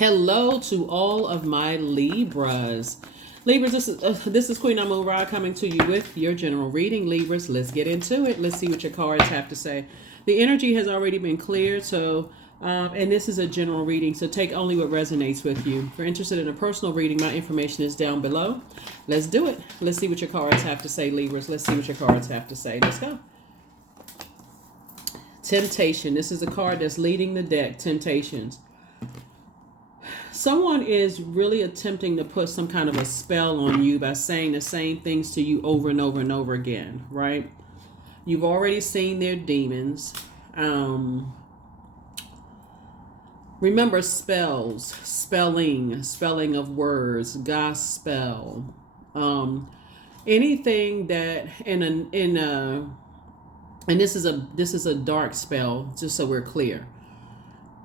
Hello to all of my Libras. Libras, this is Queen Amun Ra coming to you with your general reading. Libras, let's get into it. Let's see what your cards have to say. The energy has already been cleared, so and this is a general reading, so take only what resonates with you. If you're interested in a personal reading, my information is down below. Let's do it. Let's see what your cards have to say, Libras. Let's see what your cards have to say. Let's go. Temptation. This is a card that's leading the deck. Temptations. Someone is really attempting to put some kind of a spell on you by saying the same things to you over and over and over again, right? You've already seen their demons. Remember spells, spelling of words, gospel, anything that and this is a dark spell, just so we're clear.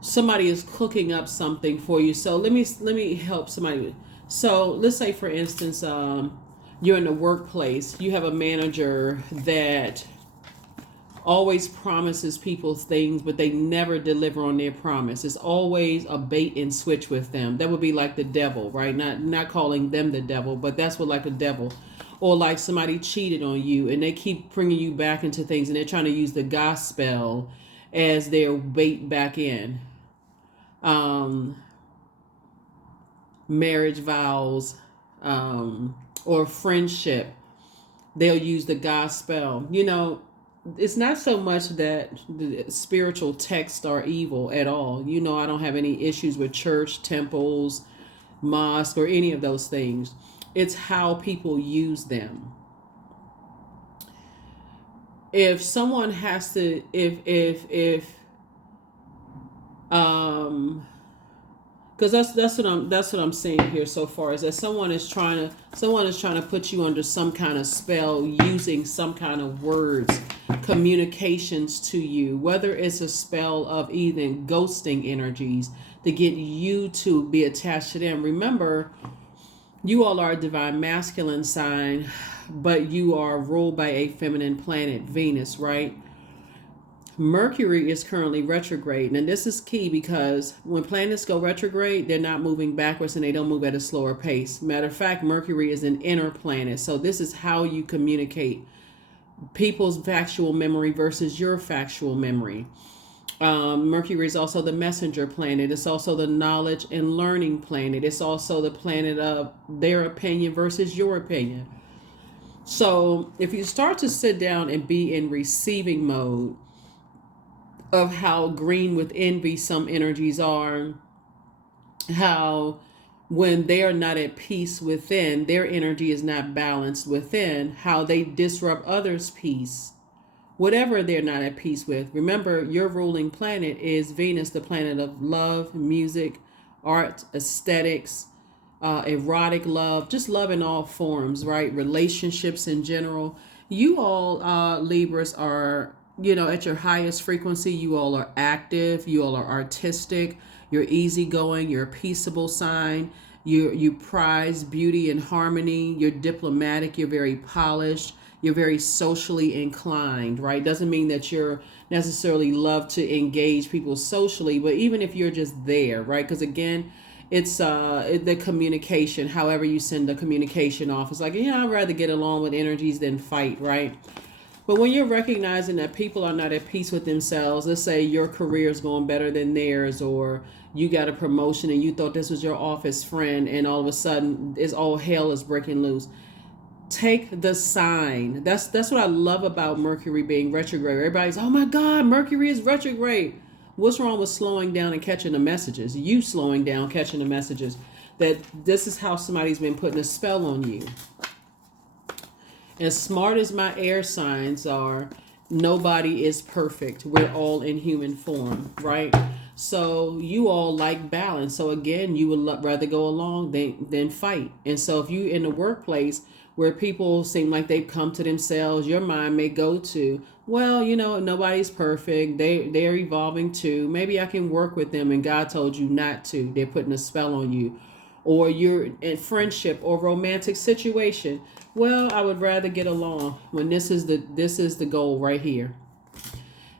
Somebody is cooking up something for you. So let me help somebody. So let's say, for instance, you're in the workplace. You have a manager that always promises people things, but they never deliver on their promise. It's always a bait and switch with them. That would be like the devil, right? Not calling them the devil, but that's what like the devil. Or like somebody cheated on you and they keep bringing you back into things and they're trying to use the gospel as their bait back in. Marriage vows, or friendship, they'll use the gospel. It's not so much that the spiritual texts are evil at all. I don't have any issues with church, temples, mosque, or any of those things. It's how people use them. If someone has to, if because that's what I'm seeing here so far, is that someone is trying to put you under some kind of spell using some kind of words, communications to you, whether it's a spell of even ghosting energies to get you to be attached to them. Remember, you all are a divine masculine sign, but you are ruled by a feminine planet, Venus, right? Mercury is currently retrograde. And this is key because when planets go retrograde, they're not moving backwards and they don't move at a slower pace. Matter of fact, Mercury is an inner planet. So this is how you communicate people's factual memory versus your factual memory. Mercury is also the messenger planet. It's also the knowledge and learning planet. It's also the planet of their opinion versus your opinion. So if you start to sit down and be in receiving mode of how green with envy some energies are, how when they are not at peace within, their energy is not balanced within, how they disrupt others' peace, whatever they're not at peace with. Remember, your ruling planet is Venus, the planet of love, music, art, aesthetics, erotic love, just love in all forms, right? Relationships in general. You all, Libras, are at your highest frequency. You all are active. You all are artistic. You're easygoing. You're a peaceable sign. You prize beauty and harmony. You're diplomatic. You're very polished. You're very socially inclined, right? Doesn't mean that you're necessarily love to engage people socially, but even if you're just there, right? Because again, it's the communication, however you send the communication off. It's like, I'd rather get along with energies than fight, right? But when you're recognizing that people are not at peace with themselves, let's say your career is going better than theirs, or you got a promotion and you thought this was your office friend, and all of a sudden it's all hell is breaking loose. Take the sign. That's what I love about Mercury being retrograde. Everybody's, oh my God, Mercury is retrograde. What's wrong with slowing down and catching the messages? You slowing down, catching the messages. That this is how somebody's been putting a spell on you. As smart as my air signs are, nobody is perfect. We're all in human form, right? So you all like balance. So again, you would rather go along than fight. And so if you in the workplace where people seem like they've come to themselves, your mind may go to, well, nobody's perfect. They're evolving too. Maybe I can work with them, and God told you not to. They're putting a spell on you. Or you're in friendship or romantic situation. Well, I would rather get along when this is the goal right here.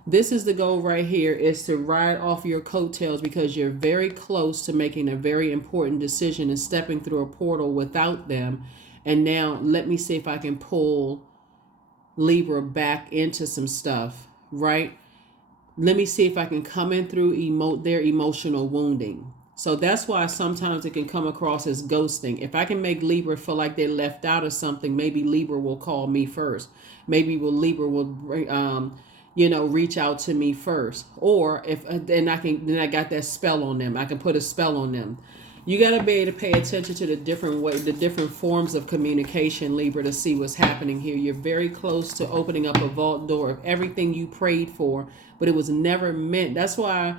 This is the goal right here, is to ride off your coattails because you're very close to making a very important decision and stepping through a portal without them. And now let me see if I can pull Libra back into some stuff, right? Let me see if I can come in through their emotional wounding. So that's why sometimes it can come across as ghosting. If I can make Libra feel like they're left out of something, maybe Libra will call me first. Maybe Libra will reach out to me first. Or if then I got that spell on them. I can put a spell on them. You got to be able to pay attention to the different forms of communication, Libra, to see what's happening here. You're very close to opening up a vault door of everything you prayed for, but it was never meant. That's why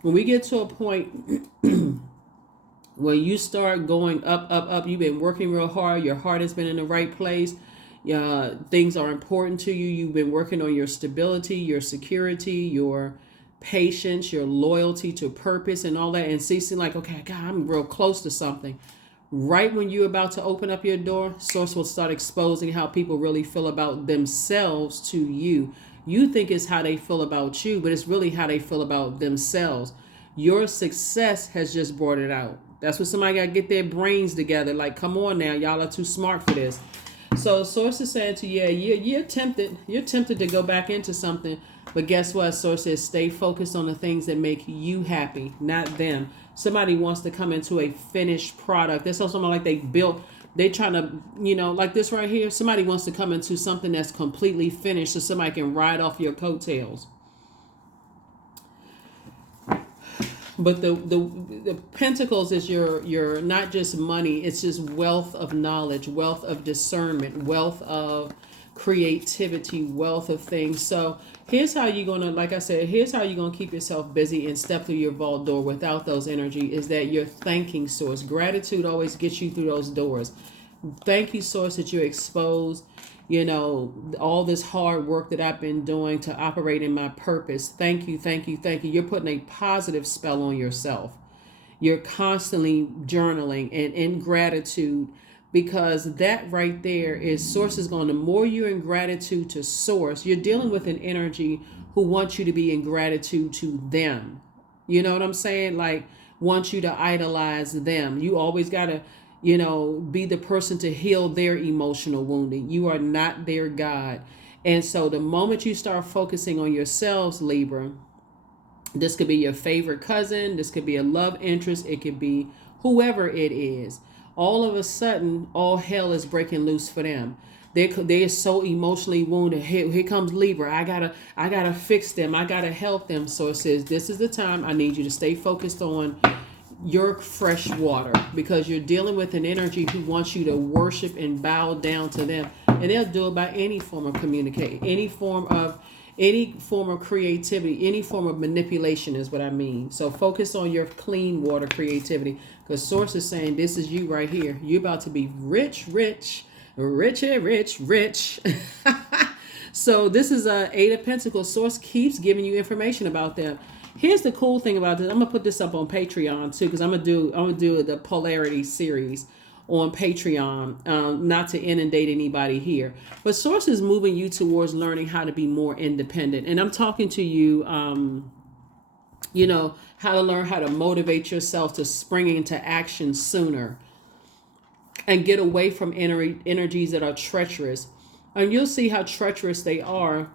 when we get to a point when you start going up, up, up, you've been working real hard, your heart has been in the right place, things are important to you, you've been working on your stability, your security, your patience, your loyalty to purpose and all that, and ceasing like, okay, God, I'm real close to something. Right when you're about to open up your door, Source will start exposing how people really feel about themselves to you. You think it's how they feel about you, but it's really how they feel about themselves. Your success has just brought it out. That's what somebody got to get their brains together. Like, come on now, y'all are too smart for this. So Source is saying to you, yeah, you're tempted. You're tempted to go back into something. But guess what? Source says, stay focused on the things that make you happy, not them. Somebody wants to come into a finished product. That's also like they trying to, like this right here. Somebody wants to come into something that's completely finished so somebody can ride off your coattails. But the pentacles is your not just money, it's just wealth of knowledge, wealth of discernment, wealth of creativity, wealth of things. So here's how you're gonna, like I said, here's how you're gonna keep yourself busy and step through your vault door without those energy, is that you're thanking Source. Gratitude always gets you through those doors. Thank you, Source, that you're exposed all this hard work that I've been doing to operate in my purpose. Thank you, thank you, thank you. You're putting a positive spell on yourself. You're constantly journaling and in gratitude, because that right there is Source is going, the more you're in gratitude to Source, you're dealing with an energy who wants you to be in gratitude to them. You know what I'm saying? Like, wants you to idolize them. You always got to be the person to heal their emotional wounding. You are not their God. And so the moment you start focusing on yourselves, Libra, this could be your favorite cousin, this could be a love interest, it could be whoever it is. All of a sudden, all hell is breaking loose for them. They're so emotionally wounded. Here comes Libra. I gotta fix them. I gotta help them. So it says, this is the time I need you to stay focused on your fresh water, because you're dealing with an energy who wants you to worship and bow down to them, and they'll do it by any form of communication, any form of creativity, any form of manipulation is what I mean. So focus on your clean water creativity, because Source is saying, this is you right here. You're about to be rich. So this is a Eight of Pentacles. Source keeps giving you information about them. Here's the cool thing about this. I'm gonna put this up on Patreon too, because I'm gonna do the polarity series on Patreon, not to inundate anybody here. But Source is moving you towards learning how to be more independent, and I'm talking to you, how to learn how to motivate yourself to spring into action sooner, and get away from energies that are treacherous. And you'll see how treacherous they are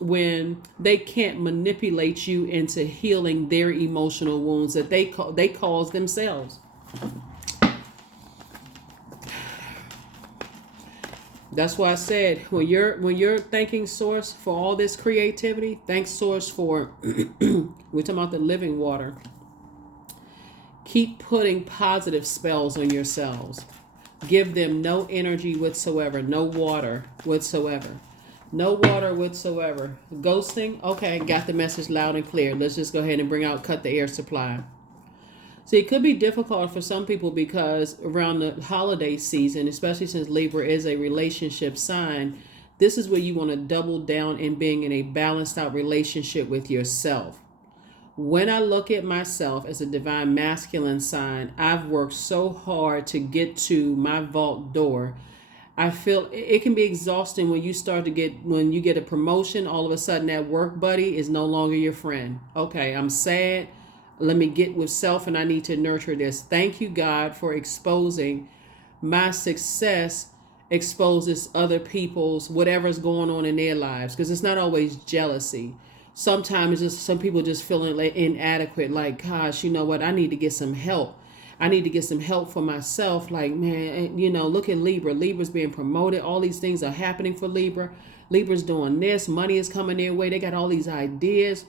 when they can't manipulate you into healing their emotional wounds that they cause themselves. That's why I said, when you're thanking Source for all this creativity, thank Source for we're talking about the living water. Keep putting positive spells on yourselves. Give them no energy whatsoever, no water whatsoever. No water whatsoever. Ghosting, okay, got the message loud and clear. Let's just go ahead and cut the air supply. See, it could be difficult for some people because around the holiday season, especially since Libra is a relationship sign, this is where you want to double down in being in a balanced out relationship with yourself. When I look at myself as a divine masculine sign, I've worked so hard to get to my vault door. I feel it can be exhausting when when you get a promotion, all of a sudden that work buddy is no longer your friend. Okay, I'm sad. Let me get with self and I need to nurture this. Thank you, God, for exposing my success exposes other people's whatever's going on in their lives, because it's not always jealousy. Sometimes it's just some people just feeling like inadequate, like, gosh, you know what, I need to get some help. I need to get some help for myself. Like, man, look at Libra. Libra's being promoted. All these things are happening for Libra. Libra's doing this. Money is coming their way. They got all these ideas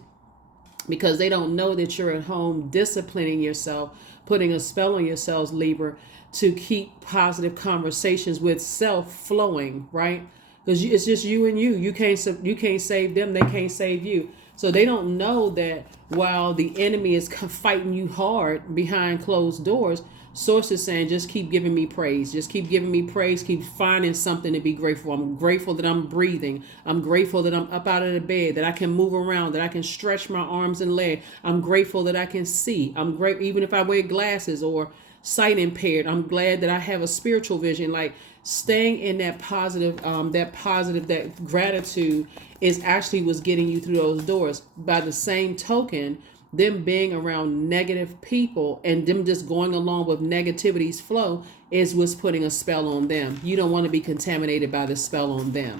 because they don't know that you're at home disciplining yourself, putting a spell on yourselves, Libra, to keep positive conversations with self flowing, right? Because it's just you and you. You can't save them. They can't save you. So they don't know that while the enemy is fighting you hard behind closed doors, Source is saying, just keep giving me praise. Just keep giving me praise. Keep finding something to be grateful. I'm grateful that I'm breathing. I'm grateful that I'm up out of the bed, that I can move around, that I can stretch my arms and legs. I'm grateful that I can see. I'm great even if I wear glasses or sight impaired. I'm glad that I have a spiritual vision. Like, staying in that that gratitude is actually what's getting you through those doors. By the same token, them being around negative people and them just going along with negativity's flow is what's putting a spell on them. You don't want to be contaminated by the spell on them.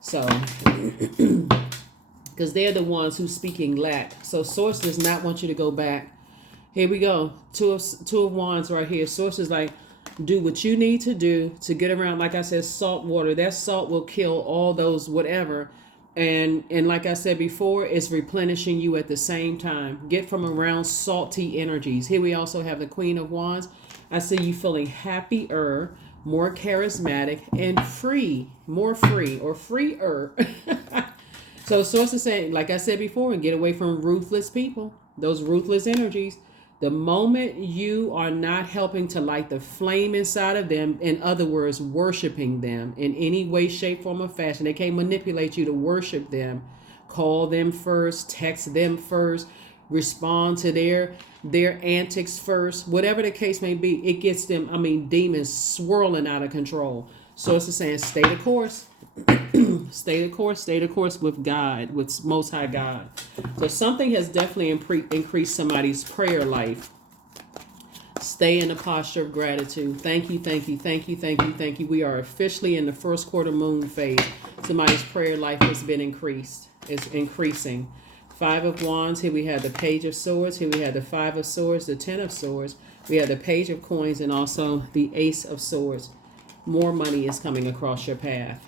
So, because they're the ones who's speaking lack. So Source does not want you to go back. Here we go. Two of Wands right here. Source is like, do what you need to do to get around. Like I said, salt water. That salt will kill all those whatever. And like I said before, it's replenishing you at the same time. Get from around salty energies. Here we also have the Queen of Wands. I see you feeling happier, more charismatic, and free. More free or freer. So Source is saying, like I said before, and get away from ruthless people. Those ruthless energies. The moment you are not helping to light the flame inside of them, in other words, worshiping them in any way, shape, form, or fashion, they can't manipulate you to worship them. Call them first, text them first, respond to their antics first, whatever the case may be. It gets them, demons swirling out of control. So it's saying, stay the course. Stay the course with God, with Most High God. So something has definitely increased somebody's prayer life. Stay in the posture of gratitude. Thank you, thank you, thank you, thank you, thank you. We are officially in the first quarter moon phase. Somebody's prayer life has been increased. It's increasing. Five of Wands. Here we have the Page of Swords. Here we have the Five of Swords, the Ten of Swords. We have the Page of Coins and also the Ace of Swords. More money is coming across your path.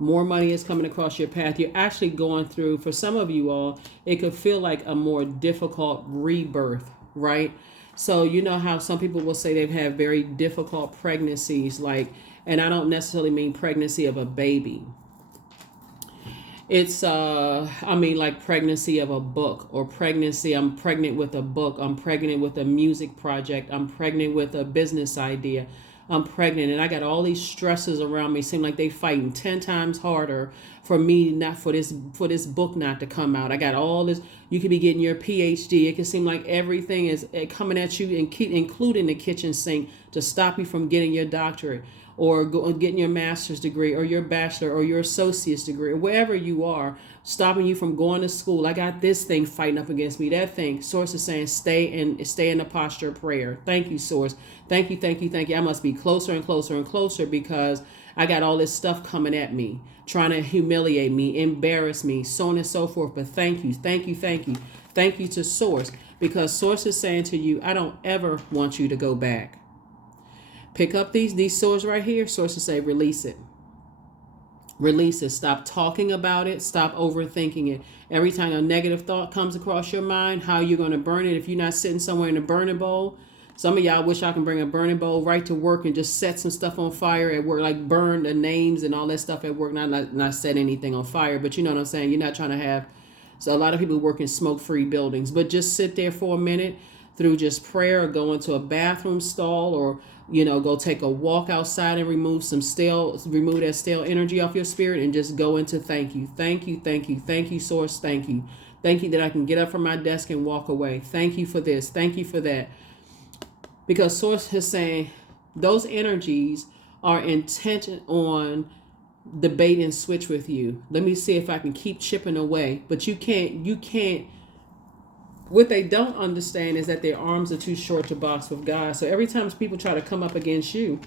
More money is coming across your path. You're actually going through, for some of you all, it could feel like a more difficult rebirth, right? So you know how some people will say they've had very difficult pregnancies, and I don't necessarily mean pregnancy of a baby. It's, like pregnancy of a book, or pregnancy, I'm pregnant with a book, I'm pregnant with a music project, I'm pregnant with a business idea. I'm pregnant and I got all these stresses around me. Seem like they fighting 10 times harder for me, not for this book not to come out. I got all this. You could be getting your PhD. It can seem like everything is coming at you, and including the kitchen sink, to stop you from getting your doctorate or getting your master's degree or your bachelor or your associate's degree, or wherever you are, stopping you from going to school. I got this thing fighting up against me, that thing. Source is saying, stay in the posture of prayer. Thank you, Source. Thank you, thank you, thank you. I must be closer and closer and closer because I got all this stuff coming at me, trying to humiliate me, embarrass me, so on and so forth. But thank you, thank you, thank you. Thank you to Source, because Source is saying to you, I don't ever want you to go back. Pick up these swords right here. Sources say, release it. Release it. Stop talking about it. Stop overthinking it. Every time a negative thought comes across your mind, how you're going to burn it if you're not sitting somewhere in a burning bowl. Some of y'all wish I can bring a burning bowl right to work and just set some stuff on fire at work, like burn the names and all that stuff at work. Not set anything on fire, but you know what I'm saying? You're not trying to have... So a lot of people work in smoke-free buildings, but just sit there for a minute through just prayer, or go into a bathroom stall, or go take a walk outside and remove that stale energy off your spirit, and just go into thank you. Thank you, thank you, thank you, Source, thank you. Thank you that I can get up from my desk and walk away. Thank you for this. Thank you for that. Because Source is saying those energies are intent on the bait and switch with you. Let me see if I can keep chipping away. But you can't. What they don't understand is that their arms are too short to box with God. So every time people try to come up against you,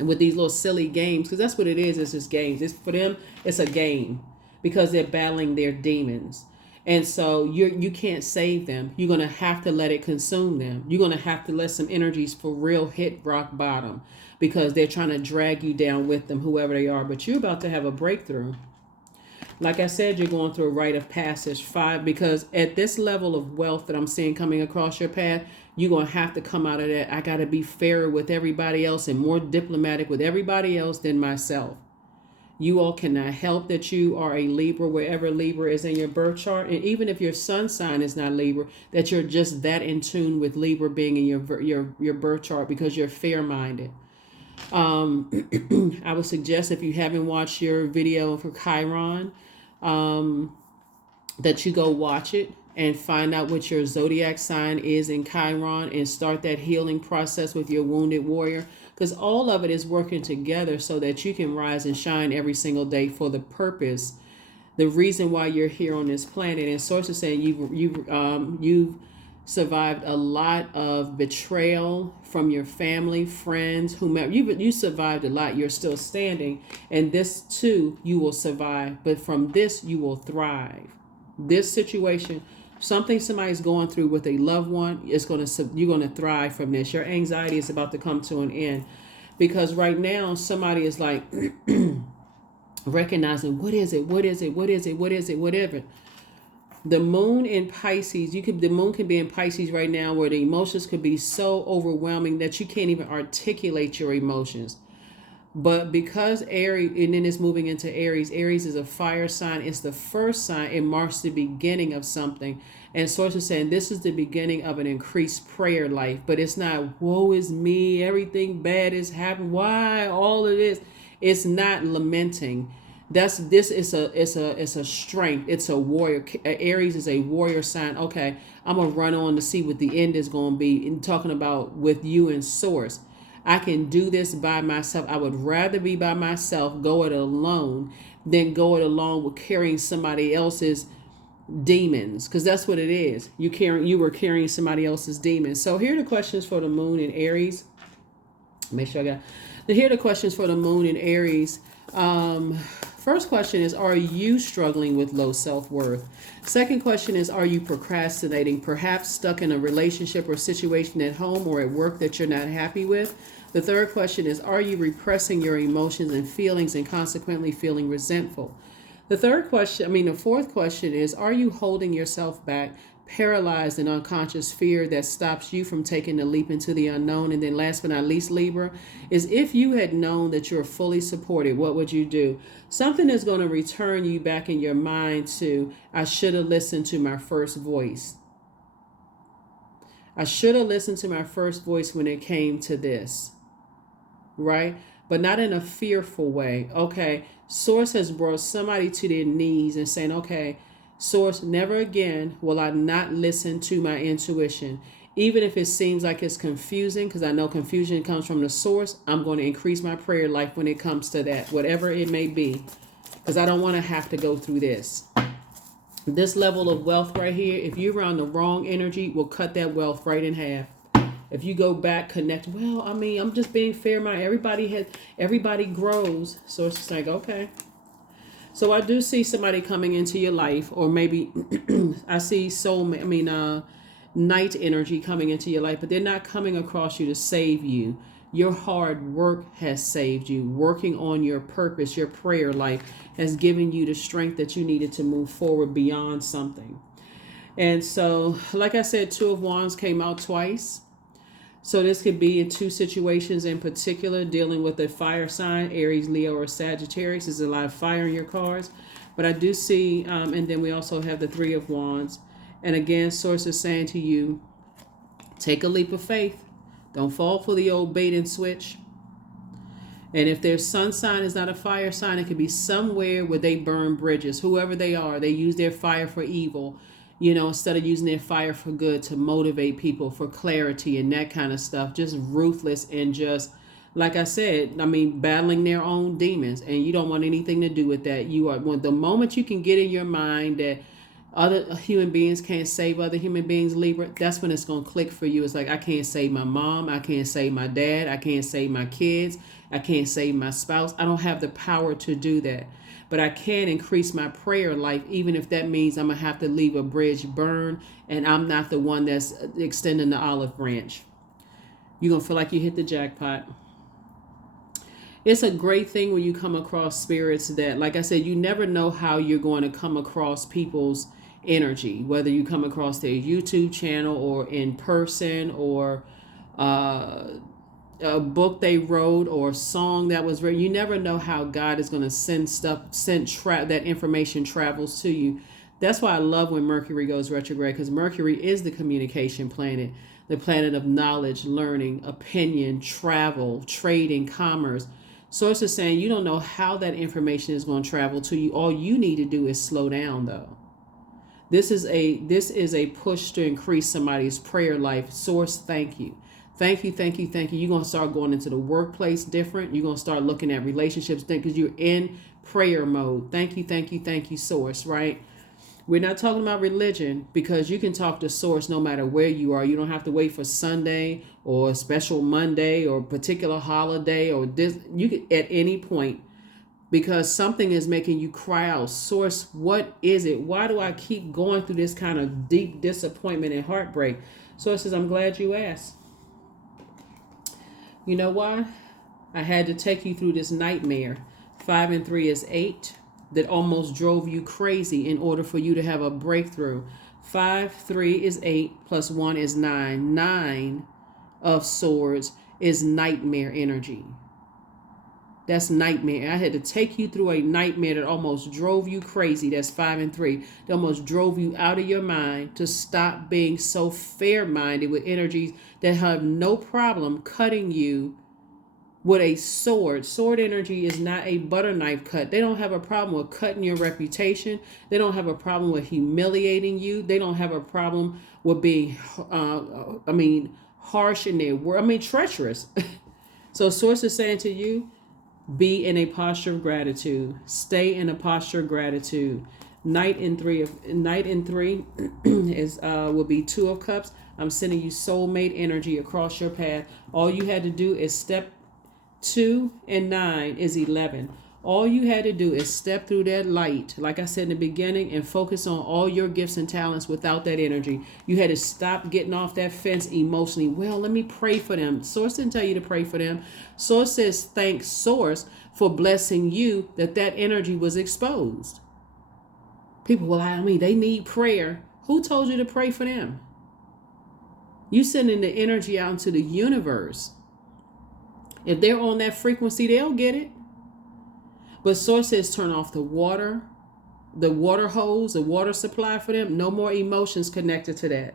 and with these little silly games, because that's what it is, it's just games. It's for them, it's a game because they're battling their demons. And so you can't save them. You're gonna have to let it consume them. You're gonna have to let some energies for real hit rock bottom because they're trying to drag you down with them, whoever they are. But you're about to have a breakthrough. Like I said, you're going through a rite of passage 5, because at this level of wealth that I'm seeing coming across your path, you're going to have to come out of that. I got to be fairer with everybody else and more diplomatic with everybody else than myself. You all cannot help that you are a Libra, wherever Libra is in your birth chart. And even if your sun sign is not Libra, that you're just that in tune with Libra being in your birth chart because you're fair-minded. I would suggest, if you haven't watched your video for Chiron, that you go watch it and find out what your zodiac sign is in Chiron and start that healing process with your wounded warrior, because all of it is working together so that you can rise and shine every single day for the purpose, the reason why you're here on this planet. And sources saying you've survived a lot of betrayal from your family, friends, whomever. You survived a lot. You're still standing, and this too you will survive. But from this you will thrive. This situation, something somebody's going through with a loved one, you're gonna thrive from this. Your anxiety is about to come to an end, because right now somebody is like recognizing what is it, whatever. The moon in Pisces, the moon can be in Pisces right now, where the emotions could be so overwhelming that you can't even articulate your emotions. But because Aries, and then it's moving into Aries. Aries is a fire sign. It's the first sign. It marks the beginning of something. And sources saying this is the beginning of an increased prayer life. But it's not, woe is me, everything bad is happening, why all of this. It's not lamenting. It's a strength. It's a warrior. Aries is a warrior sign. Okay, I'm gonna run on to see what the end is gonna be. And talking about with you and source, I can do this by myself. I would rather be by myself, go it alone, than go it alone with carrying somebody else's demons, because that's what it is. You were carrying somebody else's demons. So here are the questions for the moon in Aries. Make sure I got. Here are the questions for the moon in Aries. First question is, are you struggling with low self-worth? Second question is, are you procrastinating, perhaps stuck in a relationship or situation at home or at work that you're not happy with? The third question is, are you repressing your emotions and feelings and consequently feeling resentful? The fourth question is, are you holding yourself back, paralyzed in unconscious fear that stops you from taking the leap into the unknown? And then last but not least, Libra, is if you had known that you're fully supported, what would you do? Something is going to return you back in your mind to, I should have listened to my first voice. I should have listened to my first voice when it came to this, right? But not in a fearful way. Okay, Source has brought somebody to their knees and saying, okay, Source, never again will I not listen to my intuition. Even if it seems like it's confusing, because I know confusion comes from the source, I'm going to increase my prayer life when it comes to that, whatever it may be, because I don't want to have to go through this. This level of wealth right here, if you're around the wrong energy, will cut that wealth right in half. If you go back, connect, well, I'm just being fair-minded. Everybody grows. Source is like, okay. So I do see somebody coming into your life, or maybe I see night energy coming into your life, but they're not coming across you to save you. Your hard work has saved you. Working on your purpose, your prayer life has given you the strength that you needed to move forward beyond something. And so, like I said, Two of Wands came out twice. So this could be in two situations in particular, dealing with a fire sign, Aries, Leo, or Sagittarius. There's a lot of fire in your cards. But I do see, and then we also have the Three of Wands. And again, Source is saying to you, take a leap of faith. Don't fall for the old bait and switch. And if their sun sign is not a fire sign, it could be somewhere where they burn bridges. Whoever they are, they use their fire for evil, instead of using their fire for good to motivate people, for clarity and that kind of stuff. Just ruthless and just like I said, I mean, battling their own demons, and you don't want anything to do with that. You are, when the moment you can get in your mind that other human beings can't save other human beings, Libra, that's when it's going to click for you. It's like, I can't save my mom, I can't save my dad, I can't save my kids, I can't save my spouse. I don't have the power to do that. But I can increase my prayer life, even if that means I'm going to have to leave a bridge burn and I'm not the one that's extending the olive branch. You're going to feel like you hit the jackpot. It's a great thing when you come across spirits that, like I said, you never know how you're going to come across people's energy, whether you come across their YouTube channel or in person or a book they wrote or a song that was written. You never know how God is going to send that information travels to you. That's why I love when Mercury goes retrograde, because Mercury is the communication planet, the planet of knowledge, learning, opinion, travel, trading, commerce. Source is saying you don't know how that information is going to travel to you. All you need to do is slow down, though. This is a push to increase somebody's prayer life. Source, thank you. Thank you, thank you, thank you. You're going to start going into the workplace different. You're going to start looking at relationships because you're in prayer mode. Thank you, thank you, thank you, Source, right? We're not talking about religion, because you can talk to Source no matter where you are. You don't have to wait for Sunday or a special Monday or a particular holiday or this. You can at any point, because something is making you cry out. Source, what is it? Why do I keep going through this kind of deep disappointment and heartbreak? Source says, I'm glad you asked. You know why? I had to take you through this nightmare. 5 and 3 is 8. That almost drove you crazy in order for you to have a breakthrough. 5, 3 is 8, plus 1 is 9. 9 of swords is nightmare energy. That's nightmare. I had to take you through a nightmare that almost drove you crazy. That's 5 and 3. That almost drove you out of your mind to stop being so fair-minded with energies that have no problem cutting you with a sword. Sword energy is not a butter knife cut. They don't have a problem with cutting your reputation. They don't have a problem with humiliating you. They don't have a problem with being, harsh in their word. Treacherous. So Source is saying to you, be in a posture of gratitude. Stay in a posture of gratitude. Knight in 3 is will be 2 of Cups. I'm sending you soulmate energy across your path. All you had to do is step 2 and 9 is 11. All you had to do is step through that light, like I said in the beginning, and focus on all your gifts and talents without that energy. You had to stop getting off that fence emotionally. Well, let me pray for them. Source didn't tell you to pray for them. Source says thank Source for blessing you that energy was exposed. People, they need prayer. Who told you to pray for them? You sending the energy out into the universe. If they're on that frequency, they'll get it. But Source says turn off the water hose, the water supply for them. No more emotions connected to that.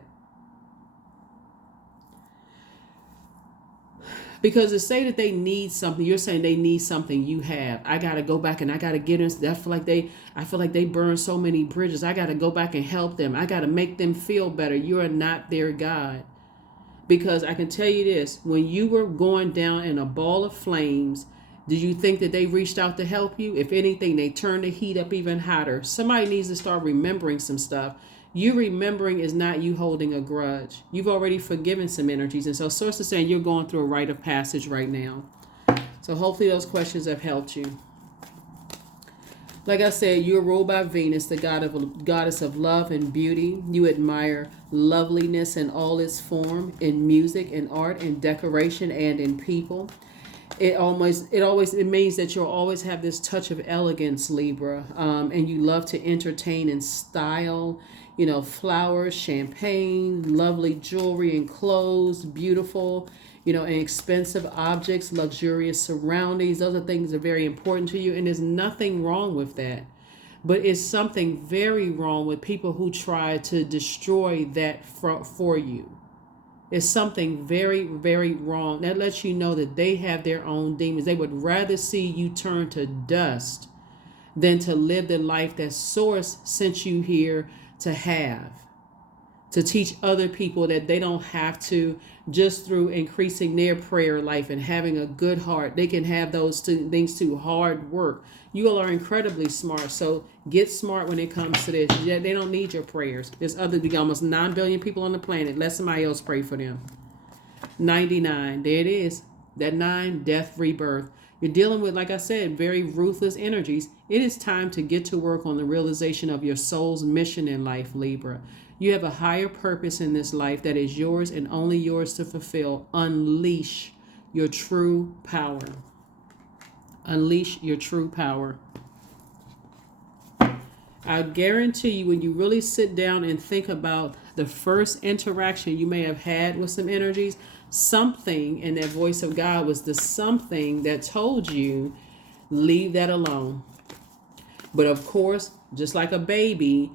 Because to say that they need something, you're saying they need something you have. I got to go back and I got to get in. I feel like they burn so many bridges. I got to go back and help them. I got to make them feel better. You are not their God. Because I can tell you this, when you were going down in a ball of flames, did you think that they reached out to help you? If anything, they turned the heat up even hotter. Somebody needs to start remembering some stuff. You remembering is not you holding a grudge. You've already forgiven some energies. And so Source is saying you're going through a rite of passage right now. So hopefully those questions have helped you. Like I said, you're ruled by Venus, the goddess of love and beauty. You admire loveliness in all its form, in music, in art, in decoration, and in people. It means that you'll always have this touch of elegance, Libra, and you love to entertain in style. Flowers, champagne, lovely jewelry and clothes, beautiful, and expensive objects, luxurious surroundings. Those are things that are very important to you, and there's nothing wrong with that. But it's something very wrong with people who try to destroy that for you. It's something very, very wrong. That lets you know that they have their own demons. They would rather see you turn to dust than to live the life that Source sent you here to have. to teach other people that they don't have to, just through increasing their prayer life and having a good heart, they can have those two things too. Hard work. You all are incredibly smart. So get smart when it comes to this. Yeah, they don't need your prayers. There's almost 9 billion people on the planet. Let somebody else pray for them. 99. There it is. That 9, death, rebirth. You're dealing with, like I said, very ruthless energies. It is time to get to work on the realization of your soul's mission in life, Libra. You have a higher purpose in this life that is yours and only yours to fulfill. Unleash your true power. Unleash your true power. I guarantee you, when you really sit down and think about the first interaction you may have had with some energies, something in that voice of God was the something that told you, leave that alone. But of course, just like a baby,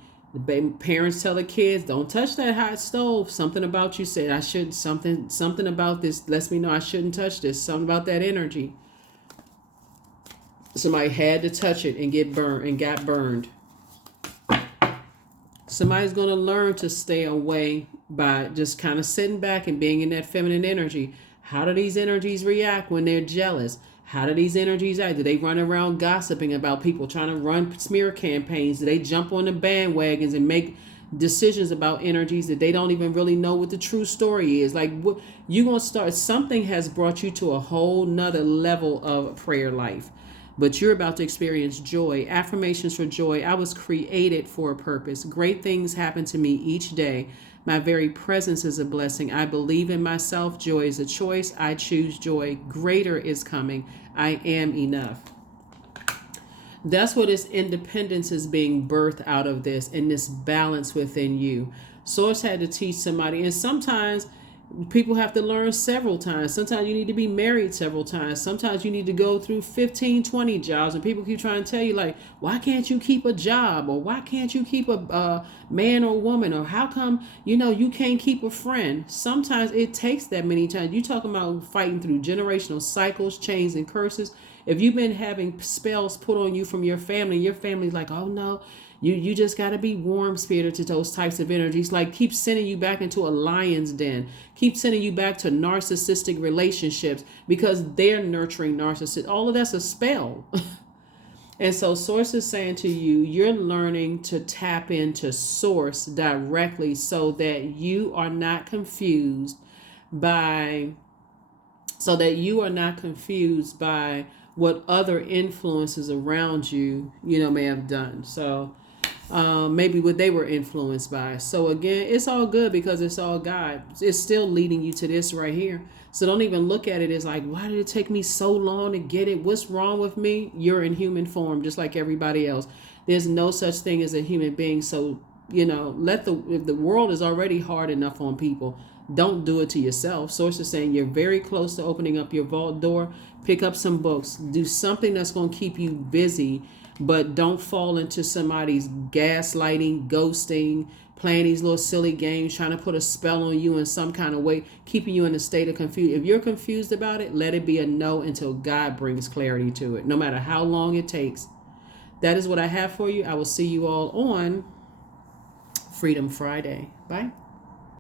parents tell the kids, don't touch that hot stove. Something about you said, I should, something about this lets me know I shouldn't touch this. Something about that energy. Somebody had to touch it and get burned and got burned. Somebody's going to learn to stay away by just kind of sitting back and being in that feminine energy. How do these energies react when they're jealous? How do these energies act? Do they run around gossiping about people, trying to run smear campaigns? Do they jump on the bandwagons and make decisions about energies that they don't even really know what the true story is? Like, what you going to start, something has brought you to a whole nother level of prayer life. But you're about to experience joy. Affirmations for joy. I was created for a purpose. Great things happen to me each day. My very presence is a blessing. I believe in myself. Joy is a choice. I choose joy. Greater is coming. I am enough. That's what this independence is being birthed out of this, and this balance within you. Source had to teach somebody, and sometimes people have to learn several times. Sometimes you need to be married several times. Sometimes you need to go through 15, 20 jobs. And people keep trying to tell you, like, why can't you keep a job? Or why can't you keep a man or woman? Or how come, you can't keep a friend? Sometimes it takes that many times. You talking about fighting through generational cycles, chains, and curses. If you've been having spells put on you from your family's like, oh no, you just got to be warm spirited to those types of energies. Like, keep sending you back into a lion's den. Keep sending you back to narcissistic relationships because they're nurturing narcissists. All of that's a spell. And so Source is saying to you, you're learning to tap into Source directly so that you are not confused by what other influences around you, may have done. So maybe what they were influenced by. So again, it's all good because it's all God. It's still leading you to this right here. So don't even look at it as like, why did it take me so long to get it? What's wrong with me? You're in human form, just like everybody else. There's no such thing as a human being. So, if the world is already hard enough on people, don't do it to yourself. Source is saying you're very close to opening up your vault door. Pick up some books. Do something that's going to keep you busy, but don't fall into somebody's gaslighting, ghosting, playing these little silly games, trying to put a spell on you in some kind of way, keeping you in a state of confusion. If you're confused about it, let it be a no until God brings clarity to it, no matter how long it takes. That is what I have for you. I will see you all on Freedom Friday. Bye.